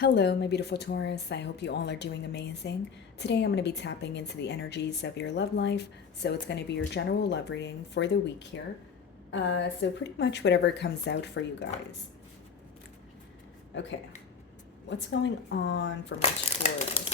Hello, my beautiful Taurus. I hope you all are doing amazing. Today I'm going to be tapping into the energies of your love life. So it's going to be your general love reading for the week here. So pretty much whatever comes out for you guys. Okay, what's going on for my Taurus?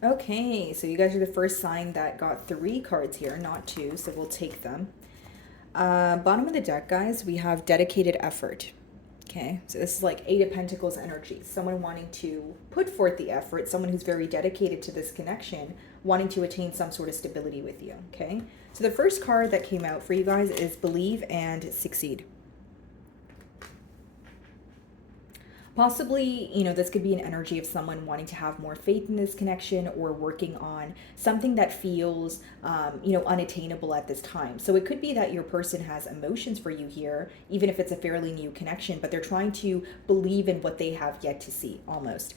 Okay, so you guys are the first sign that got 3 cards here, not 2, so we'll take them. Bottom of the deck, guys, we have dedicated effort. Okay, so this is like 8 of Pentacles energy. Someone wanting to put forth the effort, someone who's very dedicated to this connection, wanting to attain some sort of stability with you. Okay, so the first card that came out for you guys is Believe and Succeed. Possibly, this could be an energy of someone wanting to have more faith in this connection or working on something that feels, unattainable at this time. So it could be that your person has emotions for you here, even if it's a fairly new connection, but they're trying to believe in what they have yet to see almost.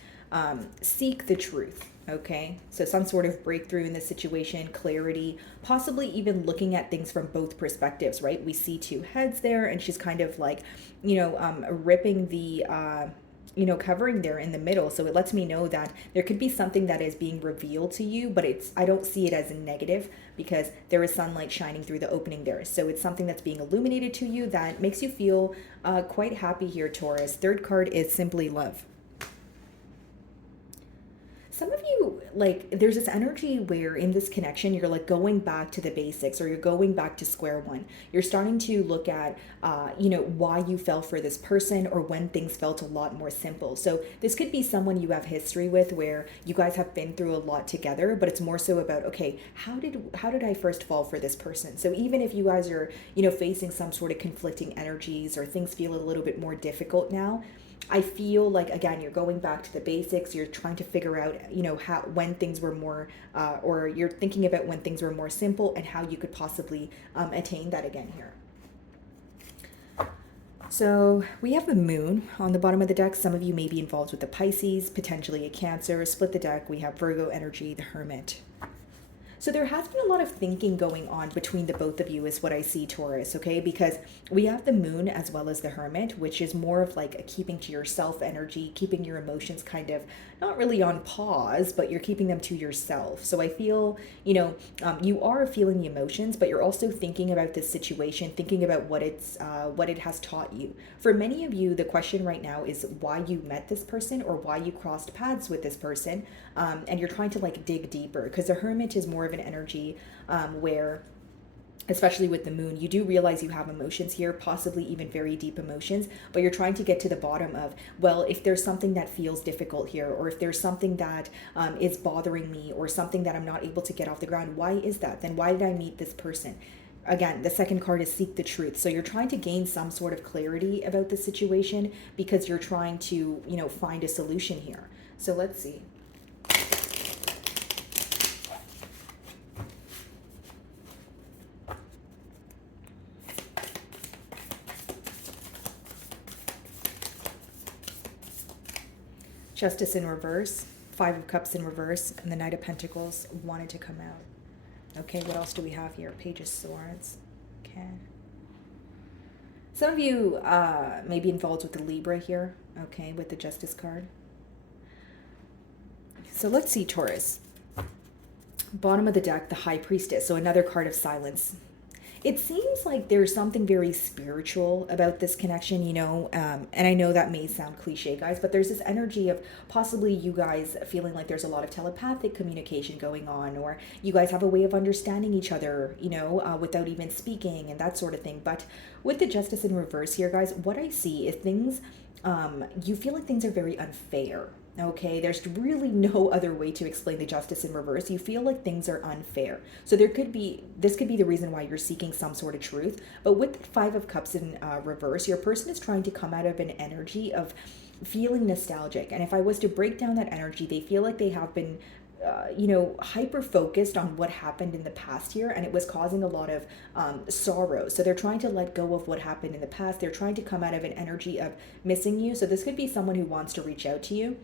Seek the truth. Okay, so some sort of breakthrough in this situation, clarity, possibly even looking at things from both perspectives, right? We see 2 heads there, and she's kind of like, ripping the covering there in the middle. So it lets me know that there could be something that is being revealed to you, but I don't see it as a negative because there is sunlight shining through the opening there. So it's something that's being illuminated to you that makes you feel quite happy here, Taurus. Third card is Simply Love. Some of you, like, there's this energy where in this connection you're like going back to the basics, or you're going back to square one. You're starting to look at why you fell for this person, or when things felt a lot more simple. So this could be someone you have history with, where you guys have been through a lot together, but it's more so about, okay, how did I first fall for this person? So even if you guys are facing some sort of conflicting energies, or things feel a little bit more difficult now, I feel like, again, you're going back to the basics. You're trying to figure out, how, when things were more, or you're thinking about when things were more simple and how you could possibly attain that again here. So we have the moon on the bottom of the deck. Some of you may be involved with the Pisces, potentially a Cancer. Split the deck. We have Virgo energy, the Hermit. So there has been a lot of thinking going on between the both of you, is what I see, Taurus, okay? Because we have the moon as well as the hermit, which is more of like a keeping to yourself energy, keeping your emotions kind of not really on pause, but you're keeping them to yourself. So I feel, you are feeling the emotions, but you're also thinking about this situation, thinking about what it has taught you. For many of you, the question right now is why you met this person, or why you crossed paths with this person, and you're trying to like dig deeper, because the hermit is more of an energy where, especially with the moon, you do realize you have emotions here, possibly even very deep emotions, but you're trying to get to the bottom of, well, if there's something that feels difficult here, or if there's something that is bothering me, or something that I'm not able to get off the ground, why is that? Then why did I meet this person? Again, the second card is Seek the Truth. So you're trying to gain some sort of clarity about the situation, because you're trying to, find a solution here. So let's see. Justice in reverse, 5 of Cups in reverse, and the Knight of Pentacles wanted to come out. Okay, what else do we have here? Page of Swords. Okay. Some of you may be involved with the Libra here, okay, with the Justice card. So let's see, Taurus. Bottom of the deck, the High Priestess, so another card of silence. It seems like there's something very spiritual about this connection, and I know that may sound cliche, guys, but there's this energy of possibly you guys feeling like there's a lot of telepathic communication going on, or you guys have a way of understanding each other, without even speaking, and that sort of thing. But with the Justice in reverse here, guys, what I see is things, you feel like things are very unfair. Okay, there's really no other way to explain the Justice in reverse. You feel like things are unfair. So this could be the reason why you're seeking some sort of truth. But with the 5 of Cups in reverse, your person is trying to come out of an energy of feeling nostalgic. And if I was to break down that energy, they feel like they have been hyper focused on what happened in the past here, and it was causing a lot of sorrow. So they're trying to let go of what happened in the past. They're trying to come out of an energy of missing you. So this could be someone who wants to reach out to you.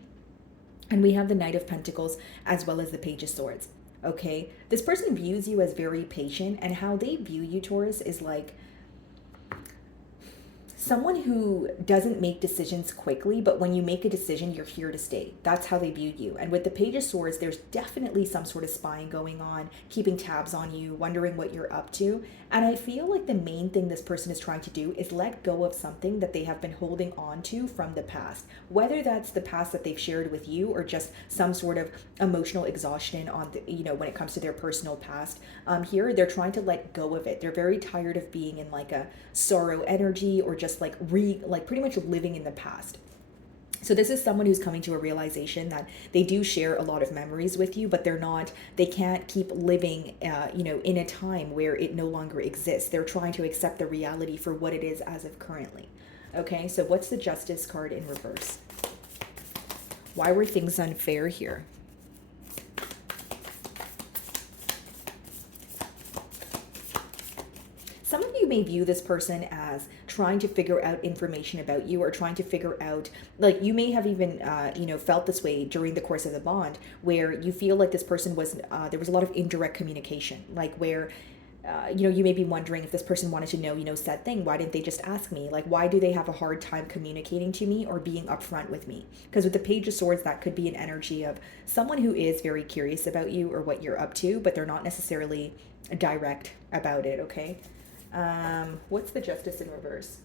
And we have the Knight of Pentacles as well as the Page of Swords. Okay, this person views you as very patient, and how they view you, Taurus, is like someone who doesn't make decisions quickly, but when you make a decision, you're here to stay. That's how they view you. And with the Page of Swords, there's definitely some sort of spying going on, keeping tabs on you, wondering what you're up to. And I feel like the main thing this person is trying to do is let go of something that they have been holding on to from the past, whether that's the past that they've shared with you or just some sort of emotional exhaustion on the, when it comes to their personal past. Here, they're trying to let go of it. They're very tired of being in like a sorrow energy, or just like pretty much living in the past. So this is someone who's coming to a realization that they do share a lot of memories with you, but they can't keep living, in a time where it no longer exists. They're trying to accept the reality for what it is as of currently. Okay, so what's the Justice card in reverse? Why were things unfair here? Some of you may view this person as trying to figure out information about you, or trying to figure out, like, you may have even, felt this way during the course of the bond, where you feel like this person was, there was a lot of indirect communication, like where, you may be wondering if this person wanted to know, said thing. Why didn't they just ask me? Like, why do they have a hard time communicating to me or being upfront with me? Because with the Page of Swords, that could be an energy of someone who is very curious about you or what you're up to, but they're not necessarily direct about it, okay? What's the Justice in reverse?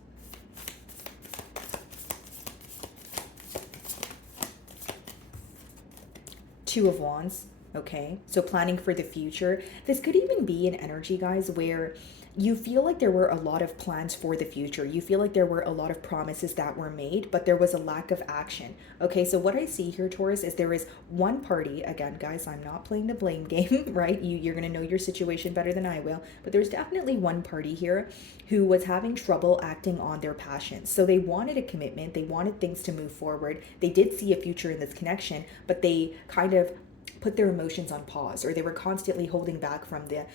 Two of Wands. Okay, so planning for the future. This could even be an energy, guys, where you feel like there were a lot of plans for the future. You feel like there were a lot of promises that were made, but there was a lack of action. Okay, so what I see here, Taurus, is there is one party, again, guys, I'm not playing the blame game, right? You're going to know your situation better than I will, but there's definitely one party here who was having trouble acting on their passions. So they wanted a commitment, they wanted things to move forward. They did see a future in this connection, but they kind of put their emotions on pause, or they were constantly holding back from the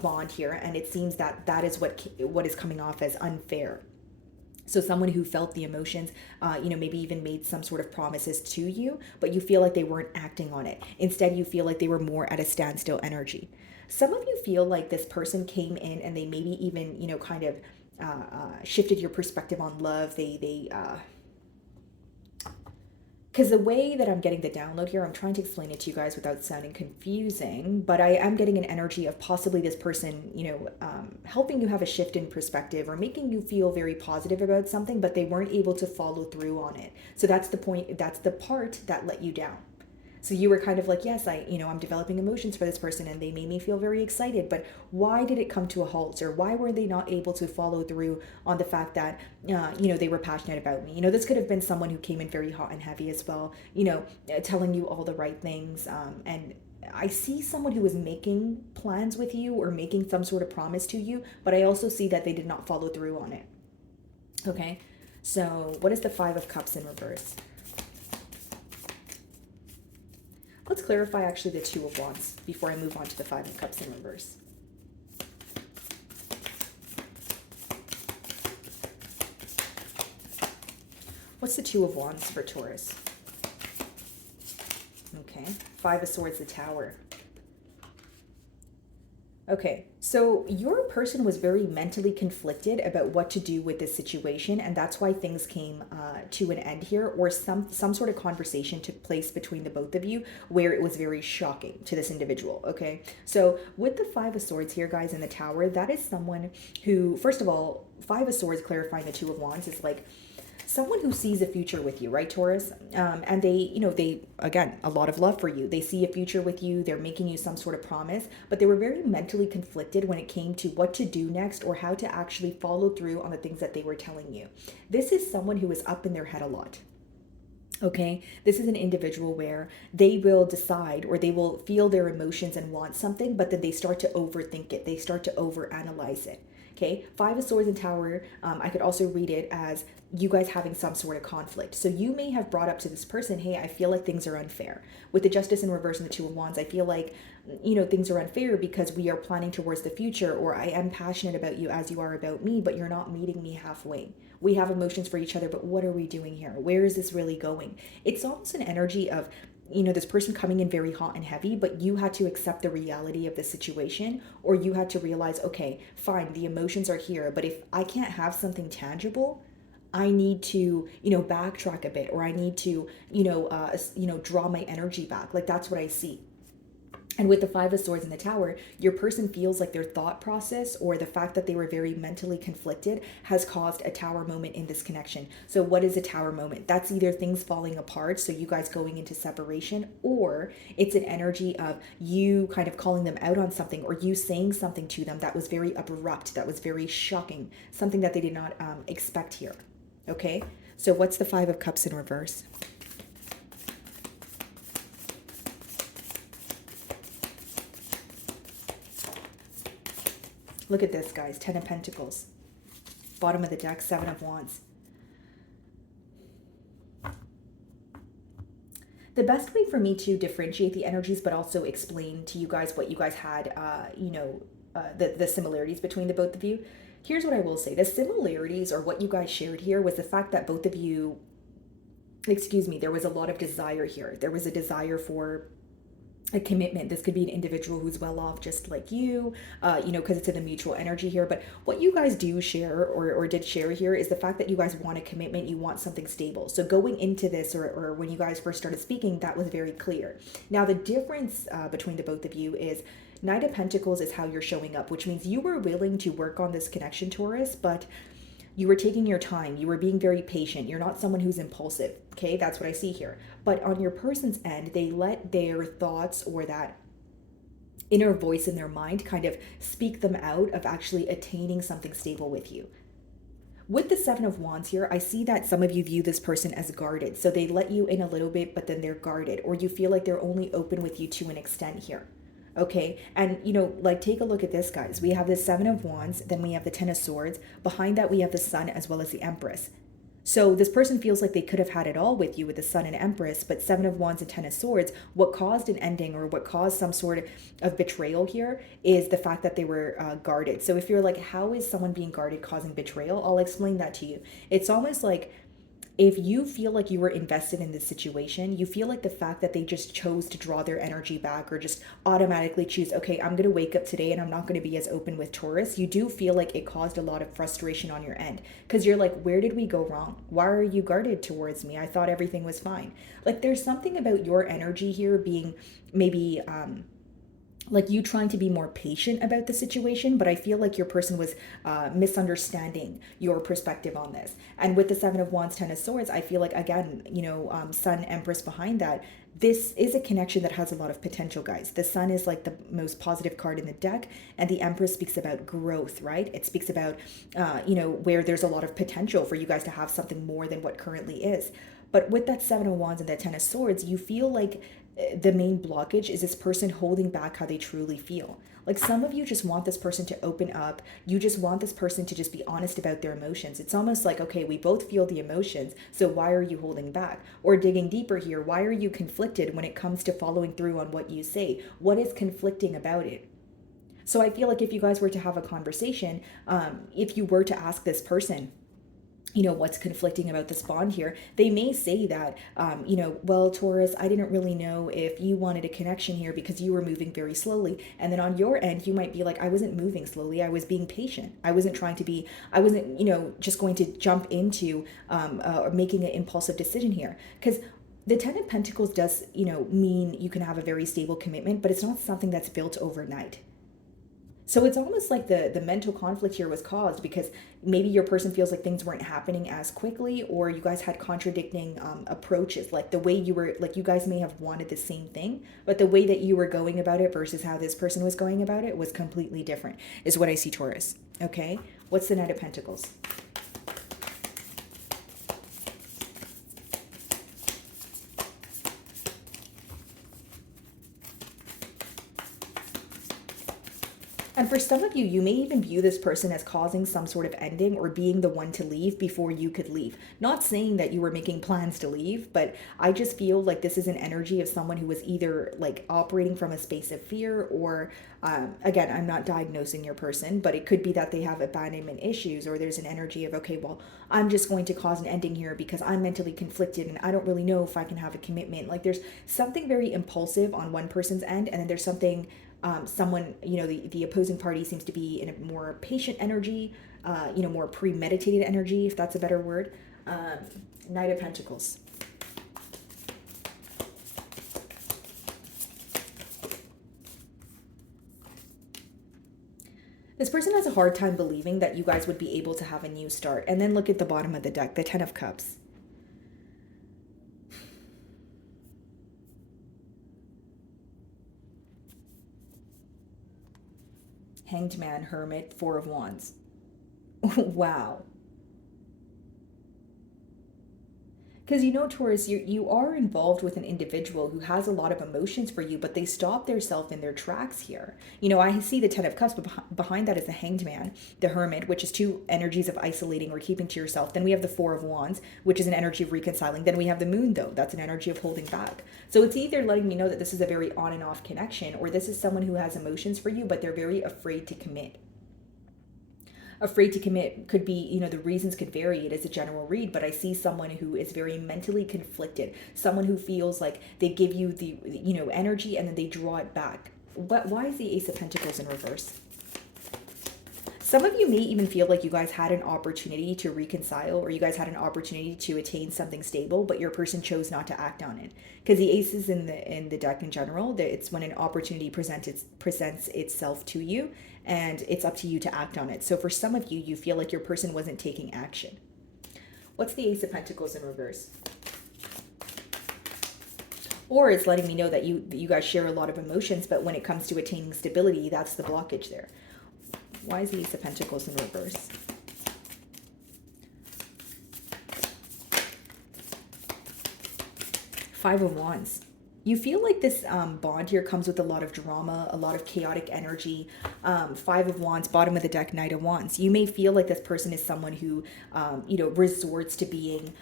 bond here, and it seems that that is what is coming off as unfair. So someone who felt the emotions, maybe even made some sort of promises to you, but you feel like they weren't acting on it. Instead, you feel like they were more at a standstill energy. Some of you feel like this person came in and they maybe even, kind of shifted your perspective on love. Because the way that I'm getting the download here, I'm trying to explain it to you guys without sounding confusing, but I am getting an energy of possibly this person, helping you have a shift in perspective, or making you feel very positive about something, but they weren't able to follow through on it. So that's the point, that's the part that let you down. So you were kind of like, yes, I'm developing emotions for this person and they made me feel very excited, but why did it come to a halt? Or why were they not able to follow through on the fact that, they were passionate about me? This could have been someone who came in very hot and heavy as well, telling you all the right things. And I see someone who was making plans with you or making some sort of promise to you, but I also see that they did not follow through on it. Okay, so what is the Five of Cups in reverse? Let's clarify actually the Two of Wands before I move on to the Five of Cups in reverse. What's the Two of Wands for Taurus? Okay, Five of Swords, the Tower. Okay, so your person was very mentally conflicted about what to do with this situation, and that's why things came to an end here, or some sort of conversation took place between the both of you where it was very shocking to this individual, okay? So with the Five of Swords here, guys, in the Tower, that is someone who, first of all, Five of Swords clarifying the Two of Wands is like someone who sees a future with you, right, Taurus? And they, again, a lot of love for you. They see a future with you. They're making you some sort of promise, but they were very mentally conflicted when it came to what to do next or how to actually follow through on the things that they were telling you. This is someone who is up in their head a lot. Okay, this is an individual where they will decide, or they will feel their emotions and want something, but then they start to overthink it. They start to overanalyze it. Okay, Five of Swords and Tower, I could also read it as you guys having some sort of conflict. So you may have brought up to this person, hey, I feel like things are unfair. With the Justice in reverse and the Two of Wands, I feel like, things are unfair because we are planning towards the future, or I am passionate about you as you are about me, but you're not meeting me halfway. We have emotions for each other, but what are we doing here? Where is this really going? It's almost an energy of, this person coming in very hot and heavy, but you had to accept the reality of the situation, or you had to realize, okay, fine, the emotions are here, but if I can't have something tangible, I need to, backtrack a bit, or I need to, draw my energy back. Like, that's what I see. And with the Five of Swords in the Tower, your person feels like their thought process, or the fact that they were very mentally conflicted, has caused a tower moment in this connection. So what is a tower moment? That's either things falling apart, so you guys going into separation, or it's an energy of you kind of calling them out on something, or you saying something to them that was very abrupt, that was very shocking, something that they did not expect here. Okay? So what's the Five of Cups in reverse? Look at this, guys. Ten of Pentacles. Bottom of the deck, Seven of Wands. The best way for me to differentiate the energies, but also explain to you guys what you guys had, the similarities between the both of you. Here's what I will say. The similarities, or what you guys shared here, was the fact that both of you, there was a lot of desire here. There was a desire for a commitment. This could be an individual who's well off just like you, because it's in the mutual energy here. But what you guys do share, or did share here, is the fact that you guys want a commitment, you want something stable. So going into this, or when you guys first started speaking, that was very clear. Now the difference between the both of you is Knight of Pentacles is how you're showing up, which means you were willing to work on this connection, Taurus, but you were taking your time. You were being very patient. You're not someone who's impulsive. Okay, that's what I see here. But on your person's end, they let their thoughts, or that inner voice in their mind, kind of speak them out of actually attaining something stable with you. With the Seven of Wands here, I see that some of you view this person as guarded. So they let you in a little bit, but then they're guarded, or you feel like they're only open with you to an extent here. Okay, and take a look at this, guys. We have the Seven of Wands, then we have the Ten of Swords. Behind that, we have the Sun as well as the Empress. So this person feels like they could have had it all with you with the Sun and Empress, but Seven of Wands and Ten of Swords, what caused an ending, or what caused some sort of betrayal here, is the fact that they were guarded. So if you're like, how is someone being guarded causing betrayal? I'll explain that to you. It's almost like, if you feel like you were invested in this situation, you feel like the fact that they just chose to draw their energy back, or just automatically choose, okay, I'm going to wake up today and I'm not going to be as open with Taurus, you do feel like it caused a lot of frustration on your end, because you're like, where did we go wrong? Why are you guarded towards me? I thought everything was fine. Like, there's something about your energy here being maybe like you trying to be more patient about the situation, but I feel like your person was misunderstanding your perspective on this. And with the Seven of Wands, Ten of Swords, I feel like, again, Sun, Empress behind that, this is a connection that has a lot of potential, guys. The Sun is like the most positive card in the deck, and the Empress speaks about growth, right? It speaks about, where there's a lot of potential for you guys to have something more than what currently is. But with that Seven of Wands and that Ten of Swords, you feel like the main blockage is this person holding back how they truly feel. Like, some of you just want this person to open up. You just want this person to just be honest about their emotions. It's almost like, okay, we both feel the emotions, so why are you holding back? Or digging deeper here, why are you conflicted when it comes to following through on what you say? What is conflicting about it? So I feel like if you guys were to have a conversation, if you were to ask this person, what's conflicting about this bond here, they may say that, well, Taurus, I didn't really know if you wanted a connection here because you were moving very slowly. And then on your end, you might be like, I wasn't moving slowly. I was being patient. I wasn't, just going to jump into or making an impulsive decision here. Because the Ten of Pentacles does, mean you can have a very stable commitment, but it's not something that's built overnight. So it's almost like the mental conflict here was caused because maybe your person feels like things weren't happening as quickly, or you guys had contradicting approaches. Like, the way you were, like, you guys may have wanted the same thing, but the way that you were going about it versus how this person was going about it was completely different, is what I see, Taurus. Okay? What's the Knight of Pentacles? And for some of you, you may even view this person as causing some sort of ending or being the one to leave before you could leave. Not saying that you were making plans to leave, but I just feel like this is an energy of someone who was either like operating from a space of fear or, again, I'm not diagnosing your person, but it could be that they have abandonment issues, or there's an energy of, okay, well, I'm just going to cause an ending here because I'm mentally conflicted and I don't really know if I can have a commitment. Like there's something very impulsive on one person's end, and then there's something someone, the opposing party seems to be in a more patient energy, more premeditated energy, if that's a better word. Knight of Pentacles. This person has a hard time believing that you guys would be able to have a new start. And then look at the bottom of the deck, the Ten of Cups. Hanged Man, Hermit, Four of Wands. Wow. Because Taurus, you are involved with an individual who has a lot of emotions for you, but they stop themselves in their tracks here. I see the Ten of Cups, but behind that is the Hanged Man, the Hermit, which is two energies of isolating or keeping to yourself. Then we have the Four of Wands, which is an energy of reconciling. Then we have the Moon, though. That's an energy of holding back. So it's either letting me know that this is a very on and off connection, or this is someone who has emotions for you, but they're very afraid to commit. Afraid to commit could be, the reasons could vary. It is a general read, but I see someone who is very mentally conflicted, someone who feels like they give you the, energy and then they draw it back. But why is the Ace of Pentacles in reverse? Some of you may even feel like you guys had an opportunity to reconcile, or you guys had an opportunity to attain something stable, but your person chose not to act on it. Because the aces in the deck in general, it's when an opportunity presents itself to you, and it's up to you to act on it. So for some of you, you feel like your person wasn't taking action. What's the Ace of Pentacles in reverse? Or it's letting me know that you guys share a lot of emotions, but when it comes to attaining stability, that's the blockage there. Why is the Ace of Pentacles in reverse? Five of Wands. You feel like this bond here comes with a lot of drama, a lot of chaotic energy. Five of Wands, bottom of the deck, Knight of Wands. You may feel like this person is someone who, resorts to being,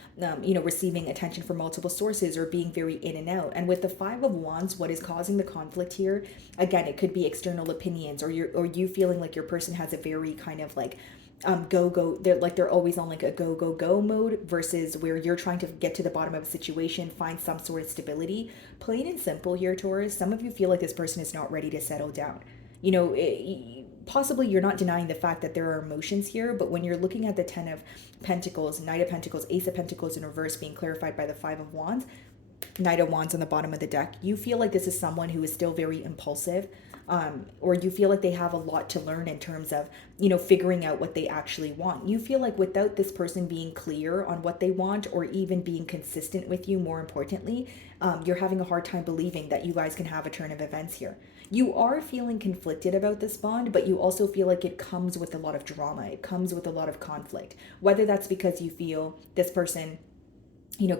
receiving attention from multiple sources or being very in and out. And with the Five of Wands, what is causing the conflict here? Again, it could be external opinions, or you feeling like your person has a very kind of like, they're always on like a go mode, versus where you're trying to get to the bottom of a situation, find some sort of stability. Plain and simple here, Taurus, some of you feel like this person is not ready to settle down. Possibly you're not denying the fact that there are emotions here, but when you're looking at the Ten of Pentacles, Knight of Pentacles, Ace of Pentacles in reverse being clarified by the Five of Wands, Knight of Wands on the bottom of the deck, you feel like this is someone who is still very impulsive, or you feel like they have a lot to learn in terms of, figuring out what they actually want. You feel like without this person being clear on what they want, or even being consistent with you, more importantly, you're having a hard time believing that you guys can have a turn of events here. You are feeling conflicted about this bond, but you also feel like it comes with a lot of drama. It comes with a lot of conflict, whether that's because you feel this person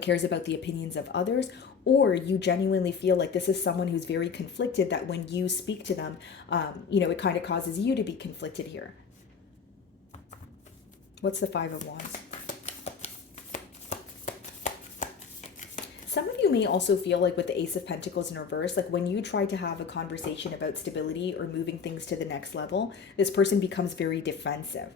cares about the opinions of others, or you genuinely feel like this is someone who's very conflicted, that when you speak to them, it kind of causes you to be conflicted here. What's the Five of Wands? Some of you may also feel like with the Ace of Pentacles in reverse, like when you try to have a conversation about stability or moving things to the next level, this person becomes very defensive.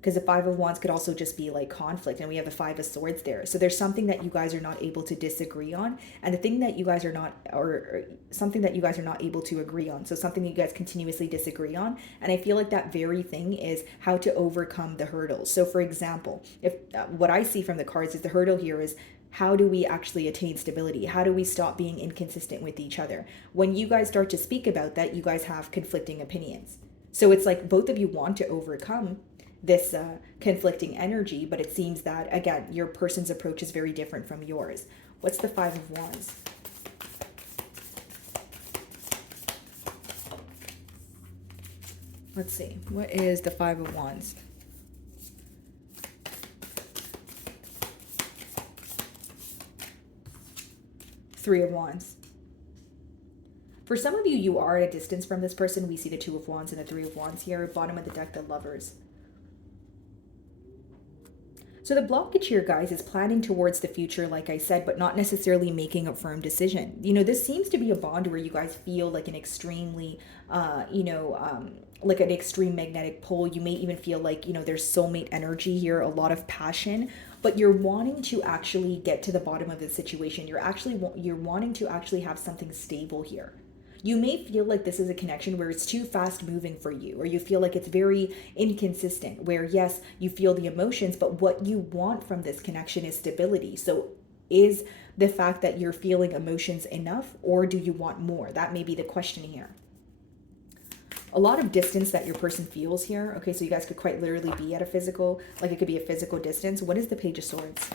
Because the Five of Wands could also just be like conflict, and we have the Five of Swords there. So there's something that you guys are not able to disagree on, and the thing that you guys are not, or something that you guys are not able to agree on. So something that you guys continuously disagree on, and I feel like that very thing is how to overcome the hurdles. So for example, if what I see from the cards is the hurdle here is, how do we actually attain stability? How do we stop being inconsistent with each other? When you guys start to speak about that, you guys have conflicting opinions. So it's like both of you want to overcome this conflicting energy, but it seems that, again, your person's approach is very different from yours. What's the Five of Wands? Let's see. What is the Five of Wands? Three of Wands. For some of you, you are at a distance from this person. We see the Two of Wands and the Three of Wands here. Bottom of the deck, the Lovers. So the blockage here, guys, is planning towards the future, like I said, but not necessarily making a firm decision. This seems to be a bond where you guys feel like an extremely, like an extreme magnetic pull. You may even feel like, there's soulmate energy here, a lot of passion, but you're wanting to actually get to the bottom of the situation. You're wanting to actually have something stable here. You may feel like this is a connection where it's too fast moving for you, or you feel like it's very inconsistent, where yes, you feel the emotions, but what you want from this connection is stability. So is the fact that you're feeling emotions enough, or do you want more? That may be the question here. A lot of distance that your person feels here. Okay, so you guys could quite literally be at a physical, like it could be a physical distance. What is the Page of Swords?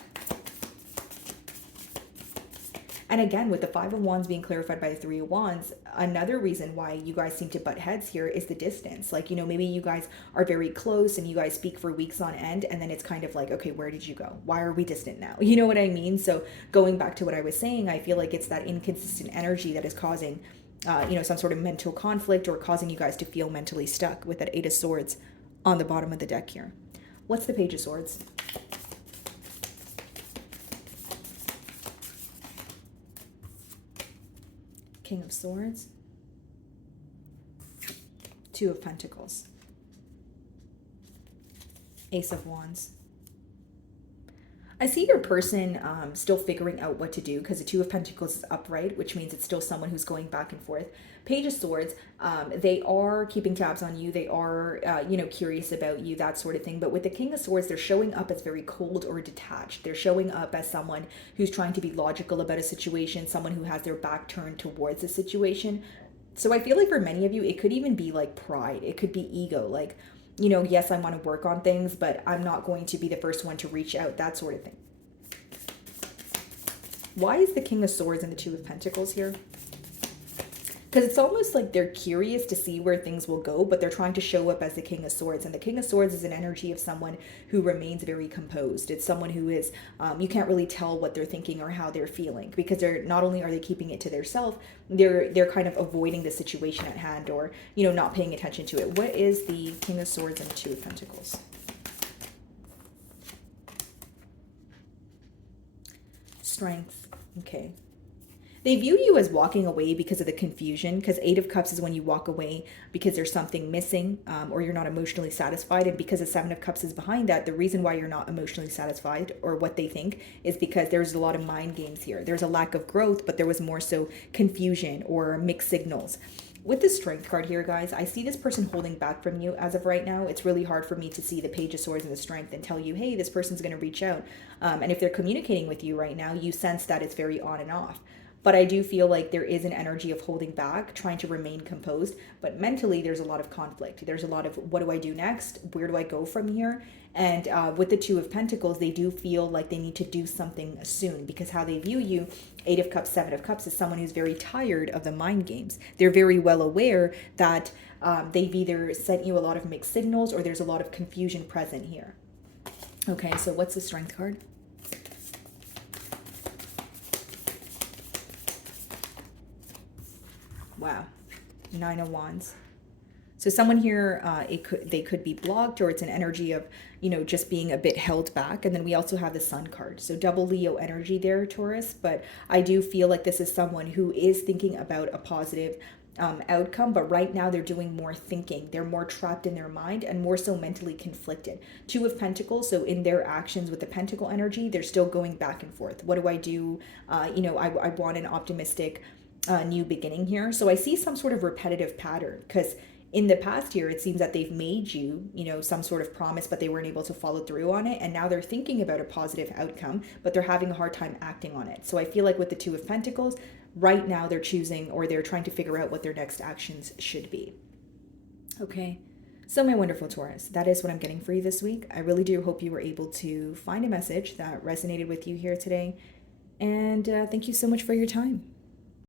And again, with the Five of Wands being clarified by the Three of Wands, another reason why you guys seem to butt heads here is the distance. Like, maybe you guys are very close and you guys speak for weeks on end, and then it's kind of like, okay, where did you go? Why are we distant now? You know what I mean? So going back to what I was saying, I feel like it's that inconsistent energy that is causing, some sort of mental conflict, or causing you guys to feel mentally stuck with that Eight of Swords on the bottom of the deck here. What's the Page of Swords? King of Swords, Two of Pentacles, Ace of Wands. I see your person still figuring out what to do, because the Two of Pentacles is upright, which means it's still someone who's going back and forth. Page of Swords, they are keeping tabs on you. They are, curious about you, that sort of thing. But with the King of Swords, they're showing up as very cold or detached. They're showing up as someone who's trying to be logical about a situation, someone who has their back turned towards a situation. So I feel like for many of you, it could even be like pride. It could be ego, like, yes, I want to work on things, but I'm not going to be the first one to reach out, that sort of thing. Why is the King of Swords and the Two of Pentacles here? Because it's almost like they're curious to see where things will go, but they're trying to show up as the King of Swords. And the King of Swords is an energy of someone who remains very composed. It's someone who is, you can't really tell what they're thinking or how they're feeling, because they're not only are they keeping it to themselves, they're kind of avoiding the situation at hand, or, not paying attention to it. What is the King of Swords and the Two of Pentacles? Strength. Okay. They view you as walking away because of the confusion, because Eight of Cups is when you walk away because there's something missing, or you're not emotionally satisfied. And because the Seven of Cups is behind that, the reason why you're not emotionally satisfied, or what they think, is because there's a lot of mind games here. There's a lack of growth, but there was more so confusion or mixed signals. With the Strength card here, guys, I see this person holding back from you as of right now. It's really hard for me to see the Page of Swords and the Strength and tell you, hey, this person's going to reach out. And if they're communicating with you right now, you sense that it's very on and off. But I do feel like there is an energy of holding back, trying to remain composed. But mentally, there's a lot of conflict. There's a lot of, what do I do next? Where do I go from here? And with the Two of Pentacles, they do feel like they need to do something soon, because how they view you, Eight of Cups, Seven of Cups, is someone who's very tired of the mind games. They're very well aware that they've either sent you a lot of mixed signals, or there's a lot of confusion present here. Okay, so what's the Strength card? Wow, Nine of Wands. So someone here, they could be blocked, or it's an energy of, just being a bit held back. And then we also have the Sun card. So double Leo energy there, Taurus. But I do feel like this is someone who is thinking about a positive outcome, but right now they're doing more thinking. They're more trapped in their mind and more so mentally conflicted. Two of Pentacles, so in their actions with the Pentacle energy, they're still going back and forth. What do I do? I want an optimistic new beginning here. So I see some sort of repetitive pattern, because in the past year, it seems that they've made you, some sort of promise, but they weren't able to follow through on it. And now they're thinking about a positive outcome, but they're having a hard time acting on it. So I feel like with the Two of Pentacles, right now they're choosing, or they're trying to figure out what their next actions should be. Okay. So my wonderful Taurus, that is what I'm getting for you this week. I really do hope you were able to find a message that resonated with you here today. And thank you so much for your time.